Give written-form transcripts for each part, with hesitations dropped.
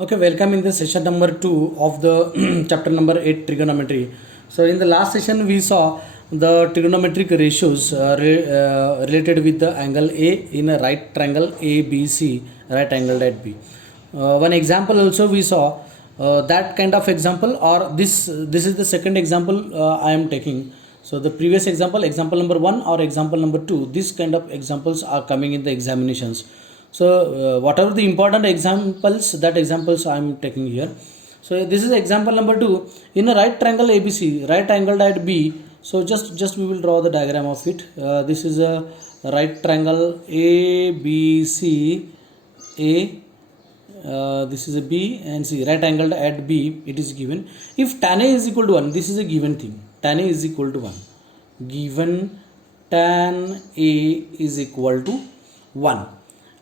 Okay, welcome in the session number 2 of the chapter number 8 trigonometry. So, in the last session, we saw the trigonometric ratios related with the angle A in a right triangle ABC, right angled at B. One example also we saw that kind of example, or this is the second example I am taking. So, the previous example, example number 1 or example number 2, this kind of examples are coming in the examinations. So whatever the important examples, that examples I am taking here. So this is example number 2. In a right triangle ABC, right angled at B. So just we will draw the diagram of it. This is a right triangle ABC. A This is a B and C, right angled at B. It is given if tan A is equal to 1. This is a given thing. Tan A is equal to 1. Given tan A is equal to 1,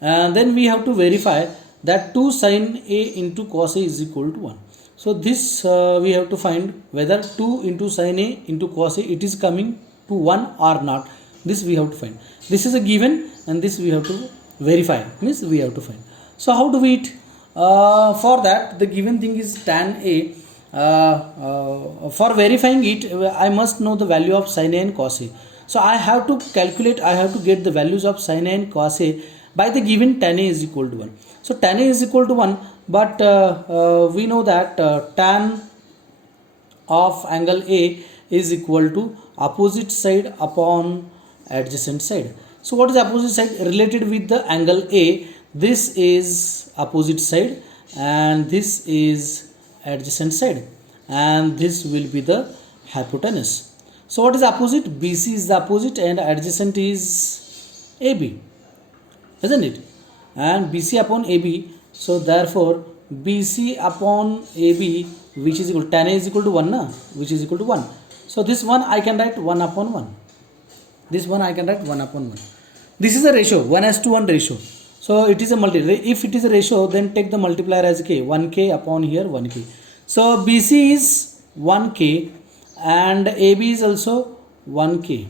and then we have to verify that 2 sin A into cos A is equal to 1. So this we have to find whether 2 into sin A into cos A it is coming to 1 or not. This we have to find. This is a given and this we have to verify, means we have to find. So how do we it? For that, the given thing is tan A. For verifying it, I must know the value of sin A and cos A. So I have to calculate, I have to get the values of sin A and cos A by the given tan A is equal to 1. So tan A is equal to 1, but we know that tan of angle A is equal to opposite side upon adjacent side. So what is opposite side? Related with the angle A, this is opposite side and this is adjacent side, and this will be the hypotenuse. So what is opposite? BC is the opposite and adjacent is AB, isn't it? And BC upon AB. So therefore BC upon AB, which is equal to tan A is equal to 1 na, which is equal to 1. So this one I can write 1 upon 1. This one I can write 1 upon 1. This is a ratio, 1:1 ratio. So it is a if it is a ratio, then take the multiplier as k, 1k upon here 1k. So BC is 1k and AB is also 1k,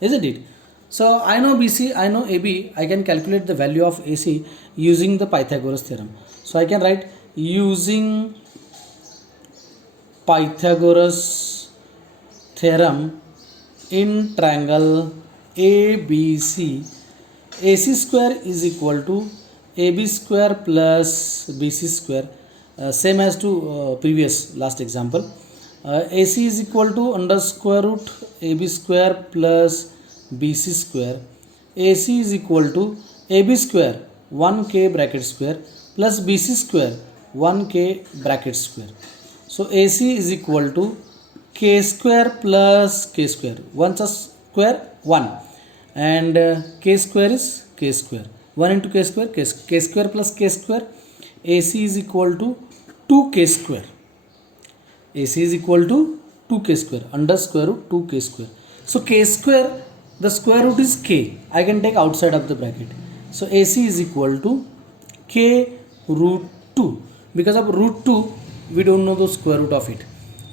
isn't it? So I know BC, I know AB, I can calculate the value of AC using the Pythagoras theorem. So I can write using Pythagoras theorem in triangle ABC, AC square is equal to AB square plus BC square, same as to previous last example. AC is equal to under square root AB square plus BC square. AC is equal to AB square 1k bracket square plus BC square 1k bracket square. So AC is equal to k square plus k square. 1 square 1 and k square is k square. 1 into k square, k square plus k square. AC is equal to 2k square. AC is equal to 2k square under square root 2k square. So k square, the square root is k, I can take outside of the bracket. So AC is equal to k root 2. Because of root 2 we don't know the square root of it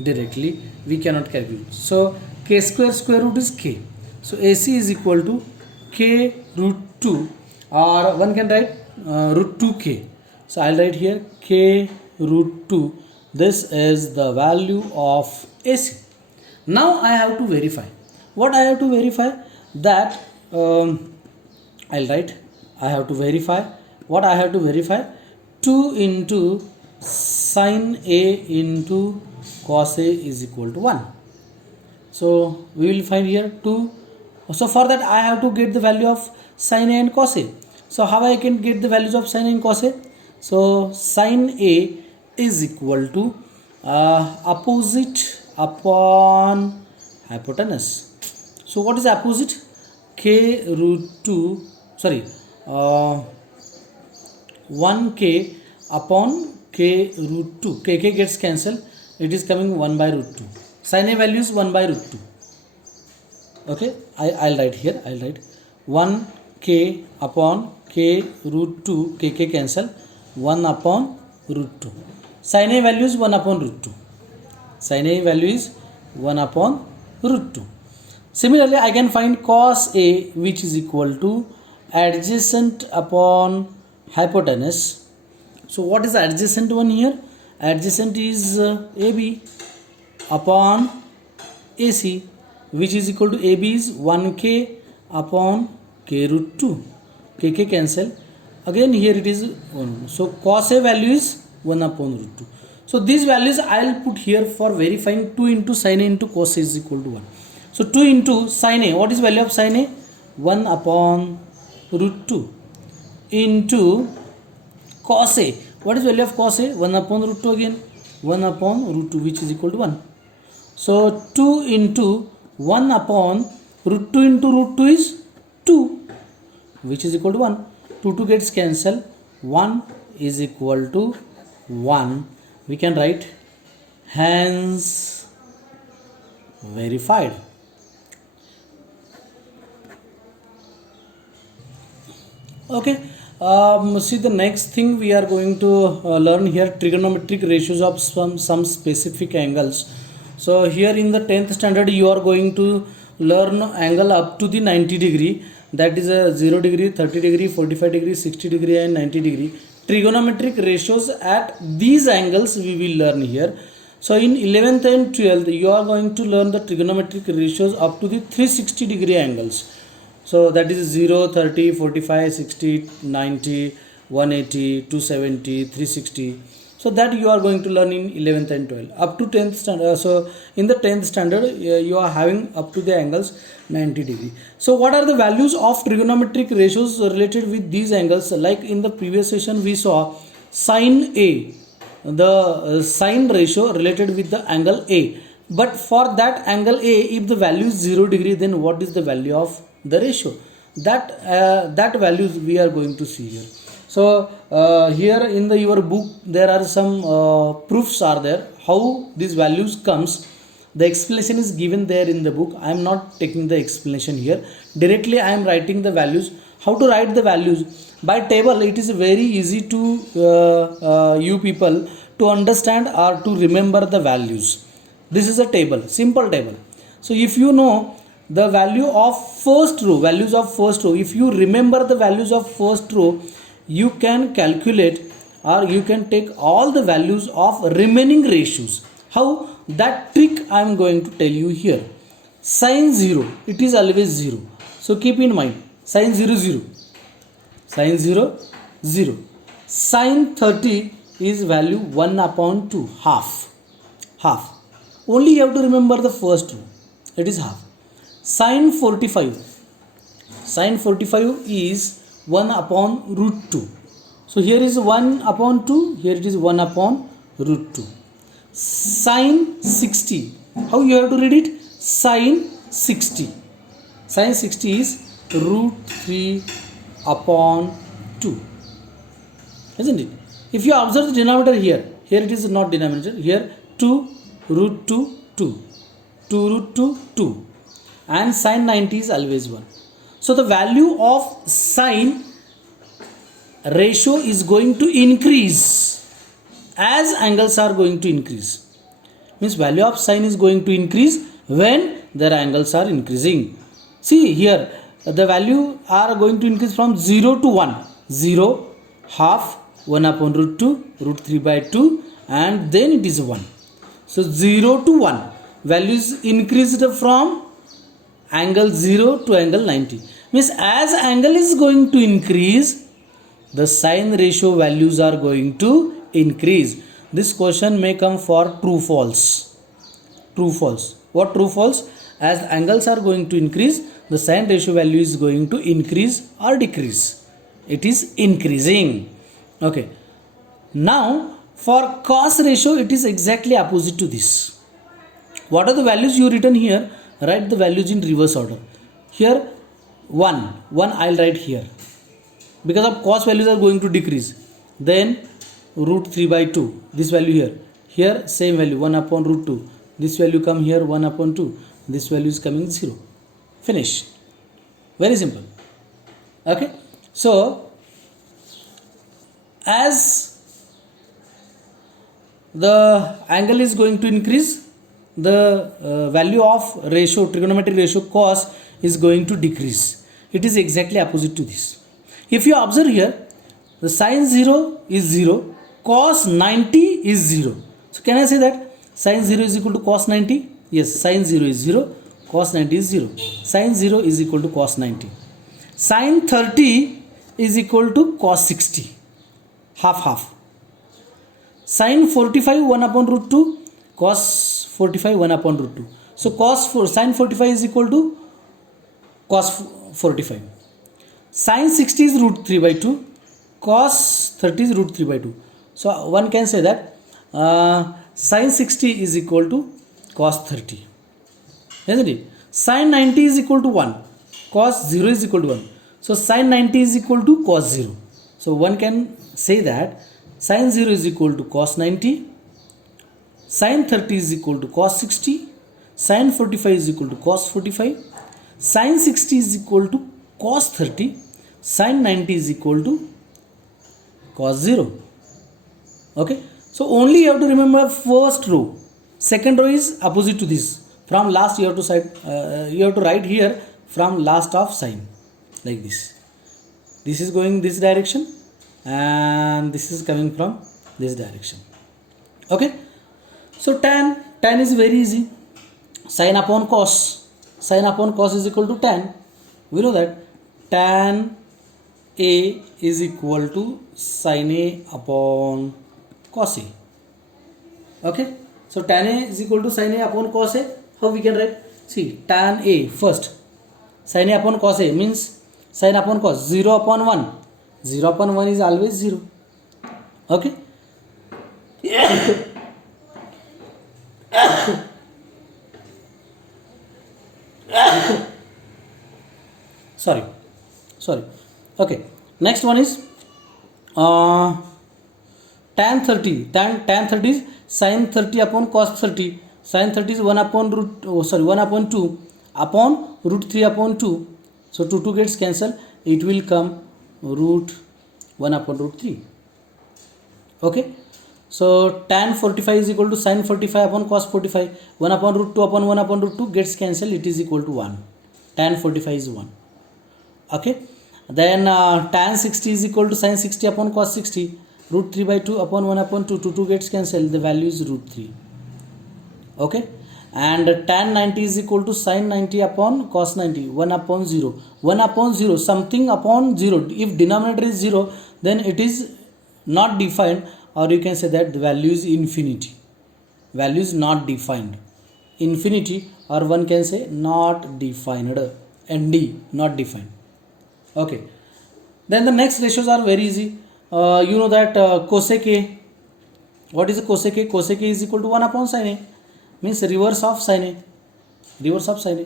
directly, we cannot calculate. So k square root is k. So AC is equal to k root 2, or one can write root 2k. So I'll write here k root 2. This is the value of AC. Now I have to verify. What I have to verify? That I'll write, I have to verify. What I have to verify? 2 into sin A into cos A is equal to 1. So we will find here 2. So for that I have to get the value of sin A and cos A. So how I can get the values of sin A and cos A? So sin A is equal to opposite upon hypotenuse. So what is opposite? K root 2, sorry, 1k upon k root 2. K gets cancelled, it is coming 1 by root 2. Sin A value is 1 by root 2. Okay, I'll write here, I'll write 1k upon k root 2, k cancel, 1 upon root 2. Sin A value is 1 upon root 2. Sin A value is 1 upon root 2. Similarly, I can find cos A, which is equal to adjacent upon hypotenuse, So what is the adjacent one here? Adjacent is AB upon AC, which is equal to AB is 1k upon k root 2. K cancel. Again here it is 1. So cos A value is 1 upon root 2. So these values I will put here for verifying 2 into sin A into cos A is equal to 1. So 2 into sin A, what is value of sin A? 1 upon root 2 into cos A. What is value of cos A? 1 upon root 2 again. 1 upon root 2, which is equal to 1. So 2 into 1 upon root 2 into root 2 is 2, which is equal to 1. 2 gets cancelled. 1 is equal to 1. We can write hence verified. Okay. See, the next thing we are going to learn here, trigonometric ratios of some specific angles. So here in the 10th standard you are going to learn angle up to the 90 degree, that is a 0 degree, 30 degree, 45 degree, 60 degree and 90 degree. Trigonometric ratios at these angles we will learn here. So in 11th and 12th you are going to learn the trigonometric ratios up to the 360 degree angles. So that is 0, 30, 45, 60, 90, 180, 270, 360. So that you are going to learn in 11th and 12th. Up to 10th standard. So in the 10th standard you are having up to the angles 90 degree. So what are the values of trigonometric ratios related with these angles? Like in the previous session we saw sin A, the sin ratio related with the angle A. But for that angle A, if the value is 0 degree, then what is the value of the ratio? That values we are going to see here. So here in your book there are some proofs are there how these values comes. The explanation is given there in the book. I am not taking the explanation here. Directly I am writing the values. How to write the values? By table it is very easy to you people to understand or to remember the values. This is a table, simple table. So if you know the value of first row, values of first row, if you remember the values of first row, you can calculate or you can take all the values of remaining ratios. How? That trick I am going to tell you here. Sin 0, it is always 0. So keep in mind, sin 0, 0. Sin 0, 0. Sin 30 is value 1 upon 2, half. Half. Only you have to remember the first row. It is half. Sin 45. Sin 45 is 1 upon root 2. So here is 1 upon 2. Here it is 1 upon root 2. Sin 60. How you have to read it? Sin 60. Sin 60 is root 3 upon 2. Isn't it? If you observe the denominator here it is not denominator. Here 2 root 2, 2. 2 root 2, 2. And sin 90 is always 1. So the value of sin ratio is going to increase as angles are going to increase. Means value of sin is going to increase when their angles are increasing. See here the value are going to increase from 0 to 1. 0, half, 1 upon root 2, root 3 by 2 and then it is 1. So 0 to 1 values increased from angle 0 to angle 90. Means as angle is going to increase, the sin ratio values are going to increase. This question may come for true false. True false. What true false? As angles are going to increase, the sin ratio value is going to increase or decrease. It is increasing. Okay. Now for cos ratio it is exactly opposite to this. What are the values you written here? Write the values in reverse order. Here 1 I'll write here because of cos values are going to decrease. Then root 3 by 2, this value here same value 1 upon root 2, this value come here 1 upon 2, this value is coming 0. Finish. Very simple. Okay. So as the angle is going to increase, the value of ratio, trigonometric ratio cos is going to decrease. It is exactly opposite to this. If you observe here, the sin 0 is 0, cos 90 is 0. So can I say that sin 0 is equal to cos 90? Yes, sin 0 is 0, cos 90 is 0. Sin 0 is equal to cos 90. Sin 30 is equal to cos 60. Half half. Sin 45 1 upon root 2, cos 45 1 upon root 2. So sin 45 is equal to cos 45. Sin 60 is root 3 by 2, cos 30 is root 3 by 2. So one can say that sin 60 is equal to cos 30. Isn't it? Sin 90 is equal to 1, cos 0 is equal to 1. So sin 90 is equal to cos 0. So one can say that sin 0 is equal to cos 90, sin 30 is equal to cos 60, sin 45 is equal to cos 45, sin 60 is equal to cos 30, sin 90 is equal to cos 0. Okay, so only you have to remember first row. Second row is opposite to this. From last you have to write here from last of sine, like this. This is going this direction and this is coming from this direction. Okay, so tan is very easy. Sin upon cos is equal to tan. We know that tan A is equal to sin A upon cos A. Okay, so tan A is equal to sin A upon cos A. How we can write? See, tan A first, sin A upon cos A means sin upon cos 0 upon 1. 0 upon 1 is always 0. Okay. Sorry. Okay. Next one is tan 30. Tan 30 is sin 30 upon cos 30. Sin 30 is 1 upon 2 upon root 3 upon 2. So 2 gets cancelled. It will come root 1 upon root 3. Okay. So tan 45 is equal to sin 45 upon cos 45. 1 upon root 2 upon 1 upon root 2 gets cancelled. It is equal to 1. Tan 45 is 1. Okay. Then tan 60 is equal to sin 60 upon cos 60. Root 3 by 2 upon 1 upon 2. 2 gets cancelled. The value is root 3. Okay. And tan 90 is equal to sin 90 upon cos 90. 1 upon 0. 1 upon 0. Something upon 0. If denominator is 0, then it is not defined, or you can say that the value is infinity. Value is not defined. Infinity, or one can say not defined. ND, not defined. Okay. Then the next ratios are very easy. You know that cosec A. What is the cosec A? Cosec A is equal to 1 upon sin A. Means reverse of sin A. Reverse of sin A.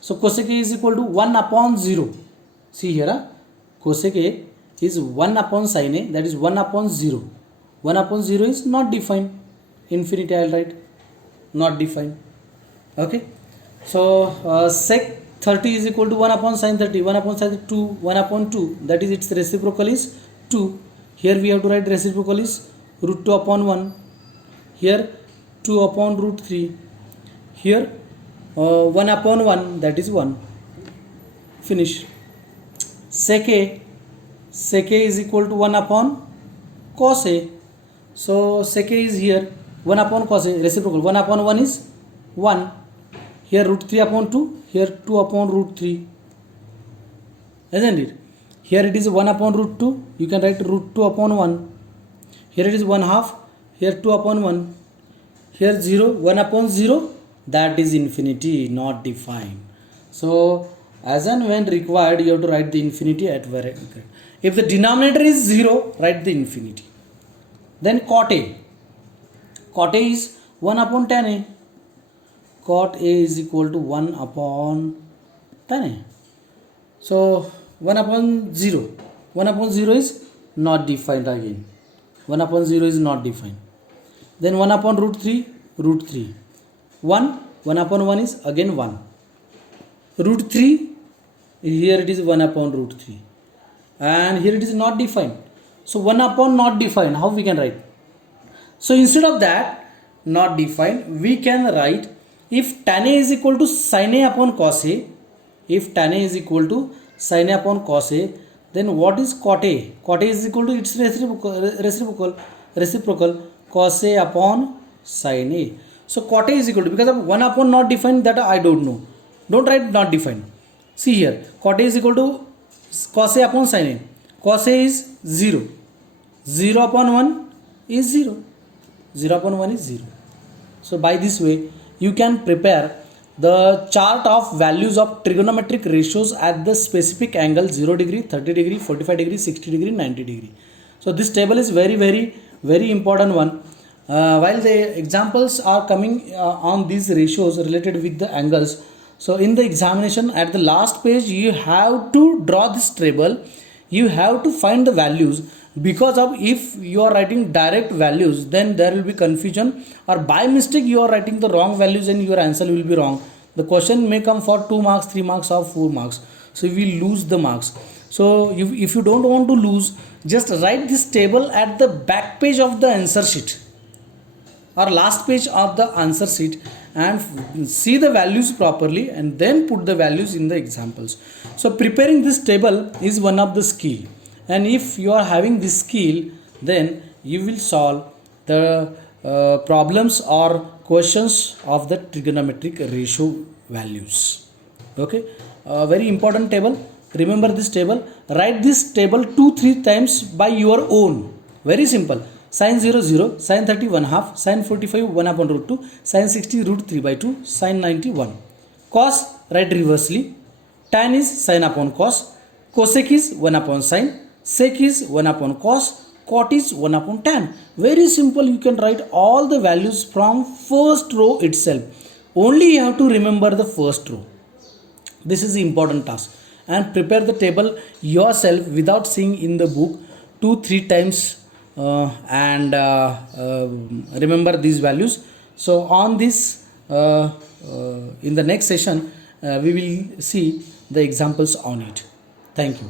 So cosec A is equal to 1 upon 0. See here, cosec A is 1 upon sin A, that is 1 upon 0. 1 upon 0 is not defined. Infinity I will write. Not defined. Okay. So sec 30 is equal to 1 upon sin 30. 1 upon sin 2. 1 upon 2. That is its reciprocal is 2. Here we have to write reciprocal is root 2 upon 1. Here 2 upon root 3. Here 1 upon 1, that is 1. Finish. Sec A is equal to 1 upon cos A. So sec A is here 1 upon cos A, reciprocal. 1 upon 1 is 1. Here root 3 upon 2. Here 2 upon root 3. Isn't it? Here it is 1 upon root 2. You can write root 2 upon 1. Here it is 1 half. Here 2 upon 1. Here 0, 1 upon 0, that is infinity, not defined. So as and when required, you have to write the infinity at where. If the denominator is 0, write the infinity. Then cot A. Cot A is 1 upon tan A. Cot A is equal to 1 upon tan A. So 1 upon 0. 1 upon 0 is not defined again. 1 upon 0 is not defined. Then 1 upon root 3, root 3. 1 upon 1 is again 1. Root 3, here it is 1 upon root 3. And here it is not defined. So 1 upon not defined, how we can write? So instead of that, not defined, we can write if tan A is equal to sin A upon cos A, if tan A is equal to sin A upon cos A, then what is cot A? Cot A is equal to its reciprocal. reciprocal cos A upon sin A. So cot A is equal to, because of 1 upon not defined, that I don't know, don't write not defined. See here, cot A is equal to cos A upon sin A. Cos A is 0, 0 upon 1 is 0, 0 upon 1 is 0. So by this way you can prepare the chart of values of trigonometric ratios at the specific angle 0 degree, 30 degree, 45 degree, 60 degree, 90 degree. So this table is very important one. While the examples are coming on these ratios related with the angles, so in the examination at the last page you have to draw this table, you have to find the values, because of if you are writing direct values then there will be confusion, or by mistake you are writing the wrong values and your answer will be wrong. The question may come for 2 marks, 3 marks or 4 marks, so you will lose the marks. So if you don't want to lose, just write this table at the back page of the answer sheet or last page of the answer sheet and see the values properly and then put the values in the examples. So preparing this table is one of the skill, and if you are having this skill then you will solve the problems or questions of the trigonometric ratio values. Okay, very important table. Remember this table, write this table 2-3 times by your own. Very simple. Sin 0 0, sin 30 1 half, sin 45 1 upon root 2, sin 60 root 3 by 2, sin 90 1. Cos write reversely, tan is sin upon cos, cosec is 1 upon sin, sec is 1 upon cos, cot is 1 upon tan. Very simple, you can write all the values from first row itself. Only you have to remember the first row. This is the important task, and prepare the table yourself without seeing in the book 2-3 times and remember these values. So on this in the next session we will see the examples on it. Thank you.